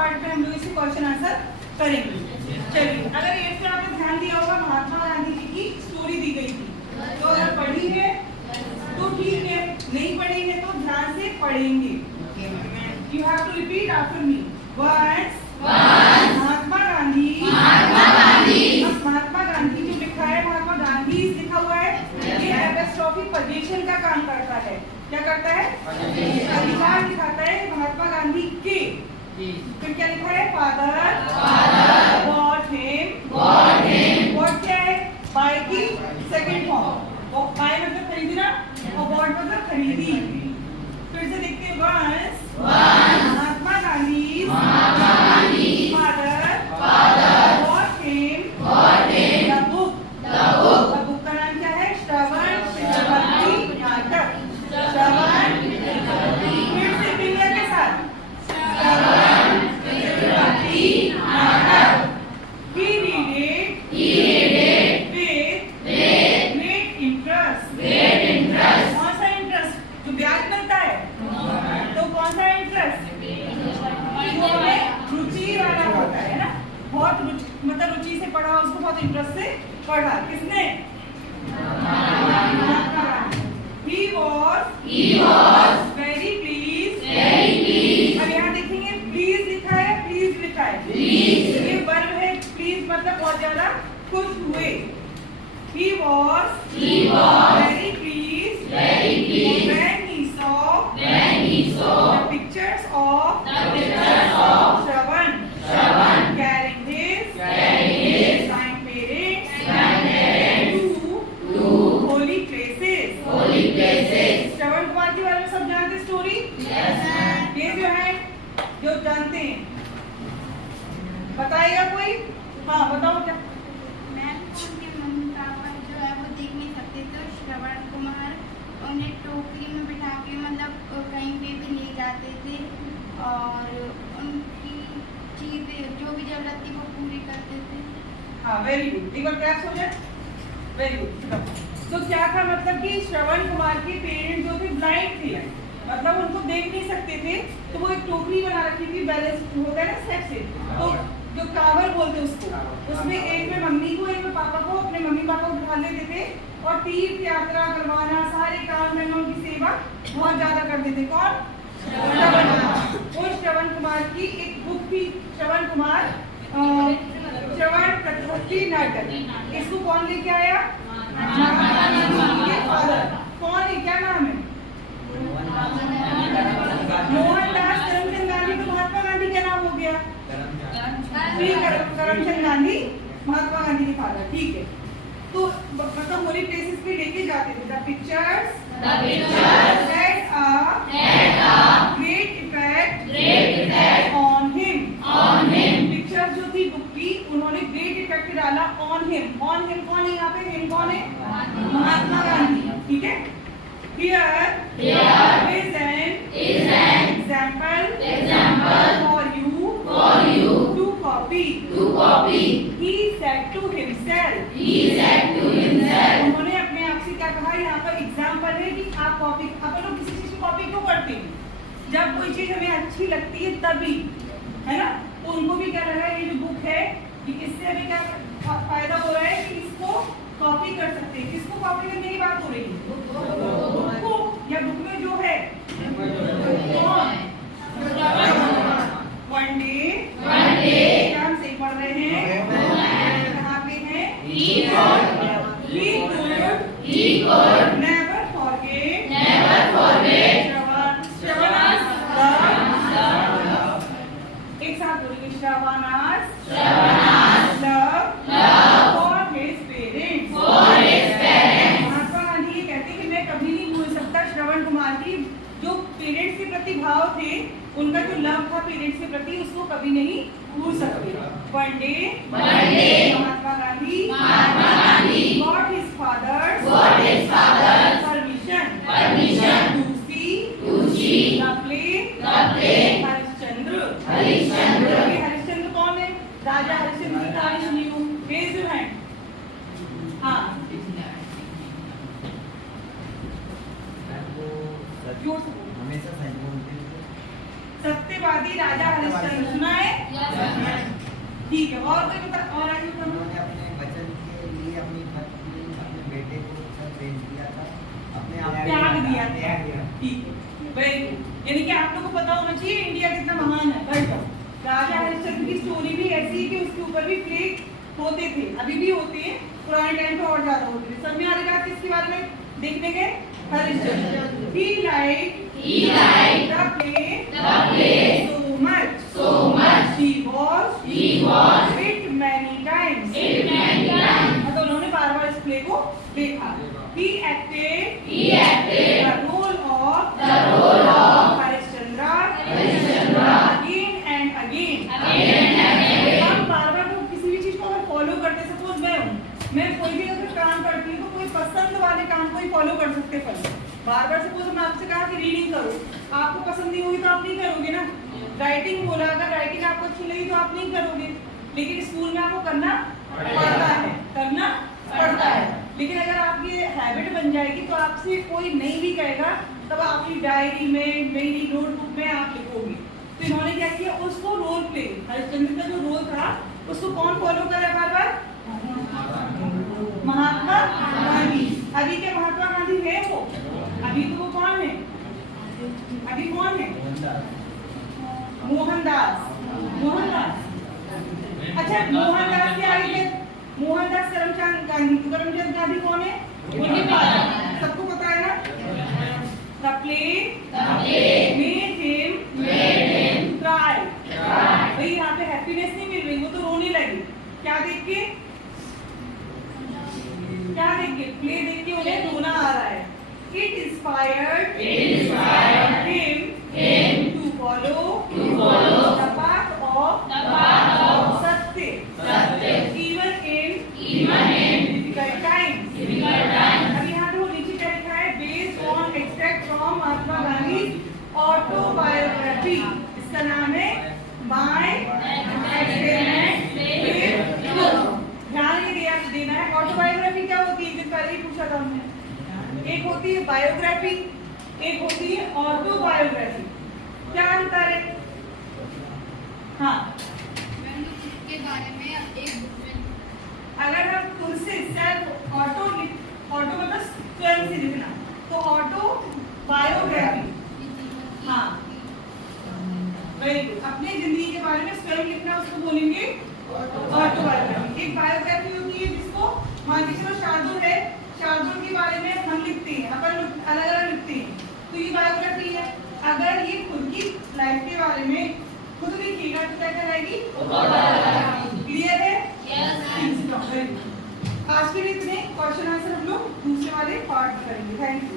Part में हम लोग इसे क्वेश्चन आंसर करेंगे। चलिए, अगर ये पे आपने ध्यान दिया होगा, महात्मा गांधी जी की स्टोरी दी गई थी, तो अगर पढ़ी है तो ठीक है, नहीं पढ़ी है तो ध्यान से पढ़ेंगे। You have to repeat after me. Once Mahatma Gandhi, Mahatma Gandhi जो लिखा है, महात्मा गांधी लिखा हुआ है, ये एपिस्ट्रोफी पोजीशन का काम करता है। क्या करता है? अधिकार दिखाता है महात्मा गांधी के। फिर क्या लिखा है? फादर गॉट हिम, गॉट क्या है? बाय की सेकंड फॉर्म, और बाय मतलब खरीदना और गॉट मतलब खरीदी। फिर से देखते हैं, once Mahatma Gandhi father got him the book. The book का नाम क्या है? श्रवण चक्रवर्ती नाटक। श्रवण, फिर से फिंगर के साथ, श्रवण चक्रवर्ती नाटक। He read it with great interest। कौन सा इंटरेस्ट? जो ब्याज मिलता है, तो कौन सा इंटरेस्ट? जो हमें रुचि वाला होता है ना, बहुत रुचि, मतलब रुचि से पढ़ा, उसको बहुत इंटरेस्ट से पढ़ा। किसने? He was very pleased। अब यहाँ देखेंगे, प्लीज लिखा है, प्लीज लिखा है, ये वर्ब है। प्लीज मतलब बहुत ज्यादा खुश हुए। He was very pleased when he saw the pictures of Shravan carrying his grandparents to holy places। Shravan Kumar के बारे में सब जानते स्टोरी? ये जो है, जो जानते हैं, बताएगा कोई? हाँ बताओ क्या? उनके मम्मी पापा जो है वो देख नहीं सकते, तो श्रवण कुमार उन्हें टोकरी में बिठा के मतलब कहीं पे भी ले जाते थे, और उनकी चीजें जो भी जरूरत थी वो पूरी करते थे। हाँ, वेरी गुड। एक बार क्लैप्स हो जाए। Very good. तो क्या था, मतलब कि श्रवण कुमार के पेरेंट्स जो थे ब्लाइंड थे, मतलब उनको देख नहीं सकते थे, तो वो एक टोकरी बना रखी थी, बैलेंस होता है ना स्टेप से, तो जो कावर बोलते उसको, उसमें एक में मम्मी को, एक में पापा को, अपने मम्मी पापा को बिठा लेते थे, और तीर्थ यात्रा करवाना, सारे काम में उनकी सेवा बहुत ज्यादा करते थे। कौन? श्रवण कुमार। वो श्रवण कुमार की एक बुक थी, श्रवण कुमार श्रवण चक्रवर्ती नाटक। इसको कौन लेके आया? के फादर। कौन है, क्या नाम है? मोहनदास करमचंद गांधी। तो महात्मा गांधी क्या नाम हो गया? करमचंद गांधी महात्मा गांधी के फादर। ठीक है, तो मतलब होली प्लेसेस पे लेके जाते थे। The pictures had a great effect on him। Pictures जो थी बुक की, उन्होंने ग्रेट इफेक्ट डाला ऑन हिम। ऑन हिम कौन है यहाँ पे? हिम कौन है? महात्मा गांधी। ठीक है, here is an example for you to copy। He said to himself। उन्होंने अपने आप से क्या कहा? यहाँ पर एग्जाम्पल है कि आप कॉपी, अपन लोग किसी चीज की कॉपी क्यों करते हैं? जब कोई चीज हमें अच्छी लगती है तभी, है ना? तो उनको भी क्या रहा है, ये जो बुक है, कि इससे हमें क्या फायदा हो रहा है कि इसको कॉपी कर सकते हैं। किसको कॉपी करने की बात हो रही है? बुक को, या बुक में जो है कौन? वन डे क्या हम सही पढ़ रहे हैं? कहाँ पे है? He could never forget Shravana's love। एक साथ बोलेंगे, Shravana's love for his parents। Mahatma Gandhi ये कहते हैं कि मैं कभी नहीं भूल सकता श्रवण कुमार की जो पेरेंट्स के प्रति भाव थे, उनका जो लव था पेरेंट्स के प्रति, उसको कभी नहीं भूल सकते। One day Mahatma Gandhi got his father's permission to see the play Harishchandra. Harishchandra कौन है? राजा हरिश्चंद्र की कहानी सुनी हो? Raise your hand. हाँ, हमेशा सही बोलते हैं। सत्यवादी राजा हरिश्चंद्र सुना है? ठीक है, और कोई बता, और आगे बताओ। उन्होंने अपने वचन के लिए अपनी पत्नी अपने बेटे को सब भेज दिया था, अपने आप त्याग दिया था। त्याग दिया। ठीक है, वेरी गुड। यानी कि आप लोग को पता होना चाहिए इंडिया कितना महान है। बढ़ जाओ। राजा हरिश्चंद्र की स्टोरी भी ऐसी है कि उसके ऊपर भी प्ले होते थे, अभी भी होते हैं, पुराने टाइम पे और ज्यादा होते थे। सब में आ रही बात किसके बारे में देखने गए? Harishchandra. He liked the play so much. He watched it many times. मतलब उन्होंने बार-बार इस प्ले को देखा। He acted the role of Harishchandra again and again. हम बार-बार तो किसी भी चीज को अगर फॉलो करते, सपोज मैं कोई भी अगर काम करती हूँ तो कोई पसंद वाले काम को ही फॉलो कर सकते हैं। बार-बार सपोज मैं आपसे कहा कि रीडिंग करो, आपको पसंद नहीं होगी तो आप नहीं करोगे ना। राइटिंग बोला, अगर राइटिंग आपको अच्छी लगी तो आप नहीं करोगे, लेकिन स्कूल में आपको करना पड़ता है। लेकिन अगर आपकी हैबिट बन जाएगी तो आपसे कोई नहीं भी कहेगा, तब आपकी डायरी में, मेरी नोटबुक में आप लिखोगे। तो इन्होंने क्या किया, उसको रोल प्ले, हरिश्चंद्र का जो रोल था उसको कौन फॉलो कर रहा है बार-बार? महात्मा गांधी। अभी के महात्मा गांधी है वो? अभी तो वो कौन है? अभी कौन है? मोहनदास। अच्छा, मोहनदास के आगे क्या? मोहनदास करमचंद गांधी। करमचंद गांधी कौन है? उनके फादर। सबको पता है ना? The play made him cry। भाई यहाँ पे हैप्पीनेस नहीं मिल रही, वो तो रोने लगी। क्या देख के? प्ले देख के उन्हें रोना आ रहा है। It inspired him to follow the path of Satya even in difficult times। अब यहाँ पे वो नीचे क्या लिखा है? Based on extract from Mahatma Gandhi autobiography. इसका नाम है My Experiment with Truth। ध्यान ये देना है। ऑटोबायोग्राफी क्या होती है? जिस पहले ही पूछा था हमने। एक होती है बायोग्राफी, एक होती है ऑटोबायोग्राफी। क्या अंतर है? हाँ, के बारे में एक अगर हम खुद से सेल्फ ऑटो मतलब स्वयं से लिखना, तो ऑटो बायोग्राफी। हाँ, वेरी गुड। अपने जिंदगी के बारे में स्वयं लिखना, उसको बोलेंगे ऑटोबायोग्राफी। एक बायोग्राफी होती है जिसको मान के चलो शार्दुल है, शार्दुल के बारे में हम लिखते हैं, अपन अलग-अलग लिखते हैं, तो ये बायोग्राफी है। अगर ये खुद की लाइफ के बारे में खुद लिखिएगा तो क्या कहलाएगी? क्लियर है? आज के लिए इतने। क्वेश्चन आंसर हम लोग दूसरे वाले पार्ट में करेंगे। Thank you.